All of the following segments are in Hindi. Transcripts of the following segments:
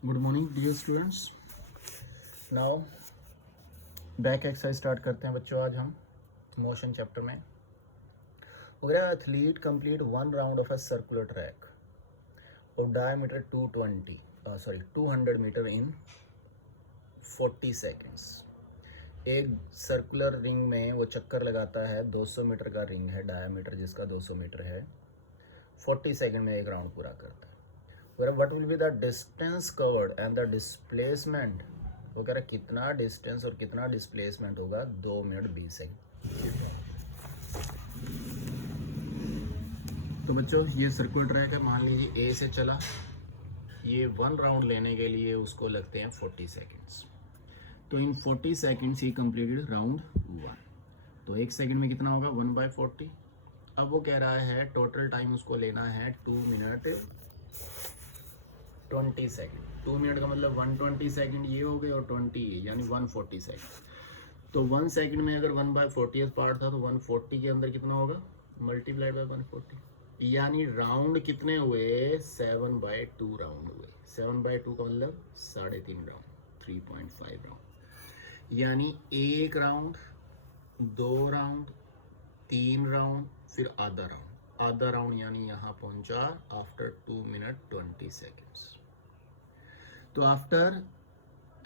Good morning dear students. Now back exercise start करते हैं बच्चों। आज हम मोशन चैप्टर में हो गया athlete complete one round of a circular track of diameter 200 metre in 40 seconds. एक सर्कुलर रिंग में वो चक्कर लगाता है, 200 मीटर का रिंग है, डायमीटर जिसका 200 मीटर है, 40 सेकेंड में एक राउंड पूरा करता है। What will be the distance covered and the displacement. वो कह रहा है कितना डिस्टेंस और कितना डिस्प्लेसमेंट होगा 2 मिनट 20 सेकेंड। तो बच्चों ये सर्कुलर ट्रैक है, मान लीजिए ए से चला, ये वन राउंड लेने के लिए उसको लगते हैं 40 सेकेंड्स। तो इन 40 सेकेंड्स ही कंप्लीटेड राउंड 1। तो एक सेकेंड में कितना होगा 1/40। अब वो कह रहा है टोटल टाइम उसको लेना है 2 मिनट 20 सेकेंड। 2 मिनट का मतलब 120 सेकेंड ये हो गए और 20 यानी 140 सेकेंड। तो 1 सेकेंड में अगर 1/40 पार्ट था तो 140 के अंदर कितना होगा मल्टीप्लाइड बाय 140, यानी राउंड कितने हुए 7/2 राउंड हुए। 7/2 का मतलब 3.5 राउंड, 3.5 राउंड, यानी एक राउंड, 2 राउंड, 3 राउंड, फिर आधा राउंड। आधा राउंड यानी यहाँ पहुंचा आफ्टर 2 मिनट 20 सेकेंड्स। तो आफ्टर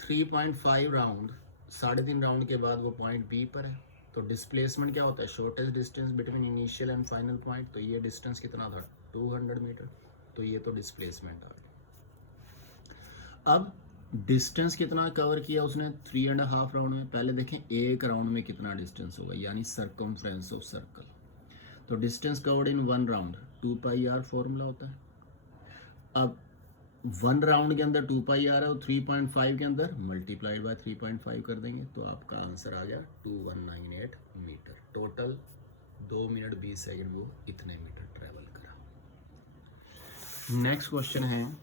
3.5 राउंड, 3.5 राउंड के बाद वो पॉइंट बी पर है। तो डिस्प्लेसमेंट क्या होता है, shortest distance between initial and final point. तो ये डिस्टेंस कितना था 200 मीटर। तो ये तो डिस्प्लेसमेंट आ गया। अब डिस्टेंस कितना कवर किया उसने 3.5 राउंड में। पहले देखें एक राउंड में कितना डिस्टेंस होगा, यानी सर्कमफ्रेंस ऑफ सर्कल। तो distance covered in one round 2πr formula होता है। अब 1 राउंड के अंदर 2πr है और 3.5 के अंदर मल्टीप्लाइड बाय 3.5 कर देंगे तो आपका आंसर आ गया 2198 मीटर। टोटल 2 मिनट 20 सेकेंड वो इतने मीटर ट्रेवल करा। नेक्स्ट क्वेश्चन है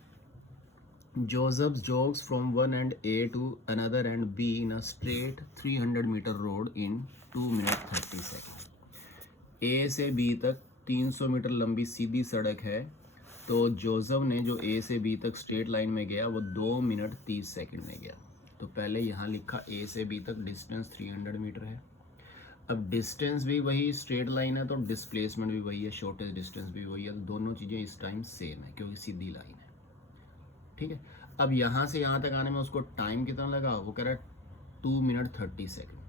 Joseph jogs from one end A to another end B in a straight 300 meter road in 2 minutes 30 seconds. A से B तक 300 मीटर लंबी सीधी सड़क है। तो जोसेफ ने जो A से B तक स्ट्रेट लाइन में गया वो 2 मिनट 30 सेकंड में गया। तो पहले यहाँ लिखा A से B तक डिस्टेंस 300 मीटर है। अब डिस्टेंस भी वही, स्ट्रेट लाइन है तो डिस्प्लेसमेंट भी वही है, शॉर्टेस्ट डिस्टेंस भी वही है। दोनों चीज़ें इस टाइम सेम है क्योंकि सीधी लाइन है। ठीक है। अब यहाँ से यहाँ तक आने में उसको टाइम कितना लगा, वो कह रहा है 2 मिनट 30 सेकेंड।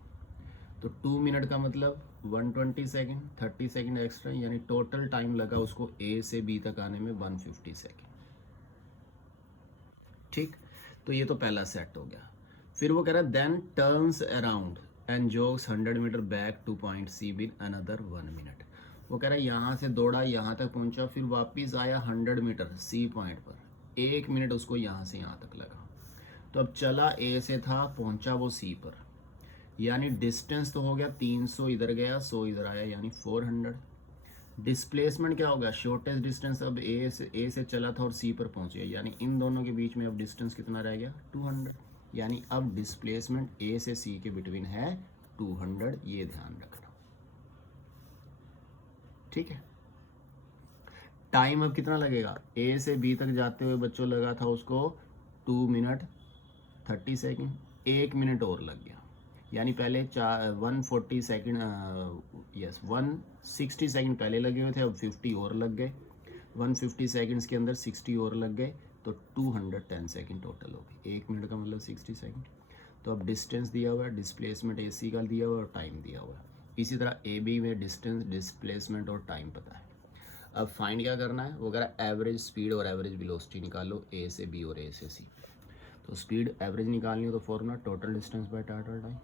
तो 2 मिनट का मतलब 120 सेकेंड, 30 सेकेंड एक्स्ट्रा, यानी टोटल टाइम लगा उसको ए से बी तक आने में 150 सेकेंड। ठीक, तो ये तो पहला सेट हो गया। फिर वो कह रहा है then turns around and jogs 100 metre back to point C with another 1 minute. वो कह रहा है यहाँ से दौड़ा, यहाँ तक पहुँचा, फिर वापिस आया 100 मीटर सी पॉइंट पर, 1 मिनट उसको यहाँ से यहाँ तक लगा। तो अब चला ए से था, पहुँचा वो सी पर, यानी डिस्टेंस तो हो गया 300 इधर गया, 100 इधर आया, यानी 400। डिस्प्लेसमेंट क्या होगा, शॉर्टेस्ट डिस्टेंस अब ए से चला था और सी पर पहुंच गया, यानी इन दोनों के बीच में अब डिस्टेंस कितना रह गया 200। यानी अब डिस्प्लेसमेंट ए से सी के बिटवीन है 200, ये ध्यान रखना। ठीक है। टाइम अब कितना लगेगा, ए से बी तक जाते हुए बच्चों लगा था उसको 2 मिनट 30 सेकेंड, 1 मिनट और लग गया, यानी पहले 140 सेकेंड, यस 160 सेकेंड पहले लगे हुए थे, अब 50 और लग गए। 150 सेकेंड्स के अंदर 60 और लग गए तो 210 सेकेंड टोटल हो गई। 1 मिनट का मतलब 60 सेकेंड। तो अब डिस्टेंस दिया हुआ है, डिस्प्लेसमेंट ए सी का दिया हुआ है और टाइम दिया हुआ है। इसी तरह ए बी में डिस्टेंस, डिस्प्लेसमेंट और टाइम पता है। अब फाइंड क्या करना है, वो कह रहा है एवरेज स्पीड और एवरेज वेलोसिटी निकालो ए से बी और ए से सी। तो स्पीड एवरेज निकालनी हो तो formula total distance by total time.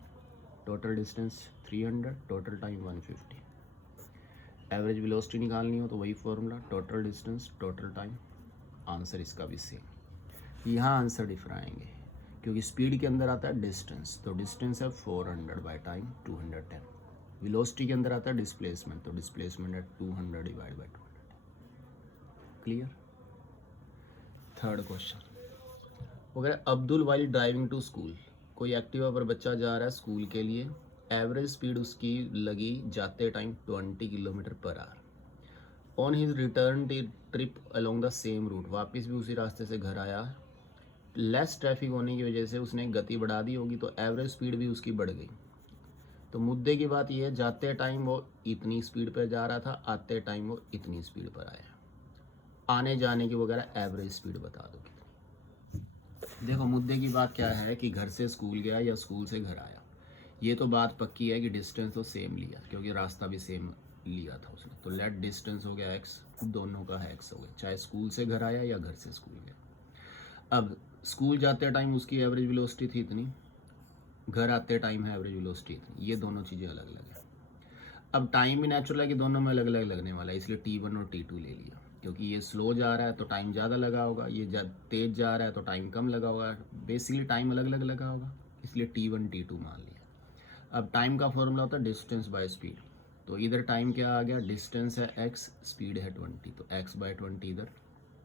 Total distance 300, total time 150। Average velocity निकालनी हो तो वही formula total distance total time. Answer इसका भी सेम। यहाँ आंसर डिफर आएंगे क्योंकि स्पीड के अंदर आता है डिस्टेंस, तो डिस्टेंस है 400 बाय टाइम 210। वेलोसिटी के अंदर आता है डिस्प्लेसमेंट, तो डिस्प्लेसमेंट है 200 divide by 200। Clear. Third question, वगैरह Abdul while driving to school. कोई एक्टिवा पर बच्चा जा रहा है स्कूल के लिए, एवरेज स्पीड उसकी लगी जाते time 20 kilometre per hour. On his return trip along the same route, वापस भी उसी रास्ते से घर आया लेस ट्रैफिक होने की वजह से उसने गति बढ़ा दी होगी, तो एवरेज स्पीड भी उसकी बढ़ गई। तो मुद्दे की बात यह है, जाते टाइम वो इतनी स्पीड पर जा रहा था, आते टाइम वो इतनी स्पीड पर आया। आने जाने की वगैरह एवरेज स्पीड बता दो कितनी। देखो मुद्दे की बात क्या है कि घर से स्कूल गया या स्कूल से घर आया, ये तो बात पक्की है कि डिस्टेंस तो सेम लिया, क्योंकि रास्ता भी सेम लिया था उसने। तो लेट डिस्टेंस हो गया x, दोनों का है x हो गया, चाहे स्कूल से घर आया या घर से स्कूल गया। अब स्कूल जाते टाइम उसकी एवरेज वेलोसिटी थी इतनी, घर आते टाइम है एवरेज वेलोसिटी इतनी, ये दोनों चीज़ें अलग अलग है। अब टाइम भी नेचुरल है कि दोनों में अलग अलग लगने वाला है, इसलिए t1 और t2 ले लिया। क्योंकि ये स्लो जा रहा है तो टाइम ज़्यादा लगा होगा, ये तेज़ जा रहा है तो टाइम कम लगा होगा, बेसिकली टाइम अलग अलग लगा होगा, इसलिए t1 t2 मान लिया। अब टाइम का फॉर्मूला होता है डिस्टेंस बाय स्पीड। तो इधर टाइम क्या आ गया, डिस्टेंस है x, स्पीड है 20, तो x बाय 20 इधर,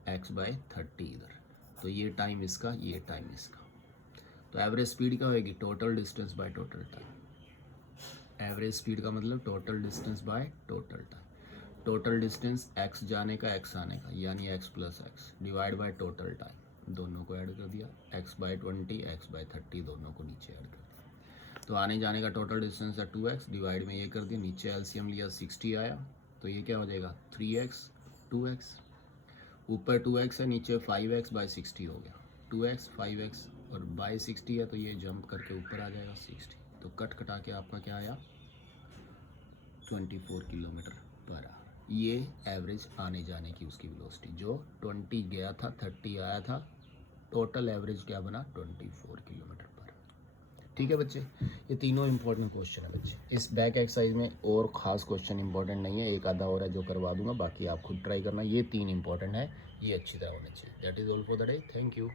x बाय 30 इधर। तो ये टाइम इसका, ये टाइम इसका। तो एवरेज स्पीड क्या होगी, total distance by total time. Average speed का मतलब total distance by total time. Total distance x जाने का x आने का, यानी x plus x divide by total time, दोनों को ऐड कर दिया, x बाय 20 x बाय 30 दोनों को नीचे ऐड कर दिया। तो आने जाने का टोटल डिस्टेंस है 2x, डिवाइड में ये कर दिया, नीचे एलसीएम लिया 60 आया, तो ये क्या हो जाएगा 3x 2x, ऊपर 2x है नीचे 5x बाय 60 हो गया, 2x 5x और बाय 60 है, तो ये जंप करके ऊपर आ जाएगा 60। तो कट कटा के आपका क्या आया 24 किलोमीटर पर आवर। ये एवरेज आने जाने की उसकी वेलोसिटी, जो 20 गया था 30 आया था, टोटल एवरेज क्या बना 24 किलोमीटर पर। ठीक है बच्चे, ये तीनों इंपॉर्टेंट क्वेश्चन है बच्चे। इस बैक एक्सरसाइज में और ख़ास क्वेश्चन इंपॉर्टेंट नहीं है, एक आधा और है जो करवा दूंगा, बाकी आप खुद ट्राई करना। ये 3 इंपॉर्टेंट है, ये अच्छी तरह होने चाहिए। That is all for the day, thank you.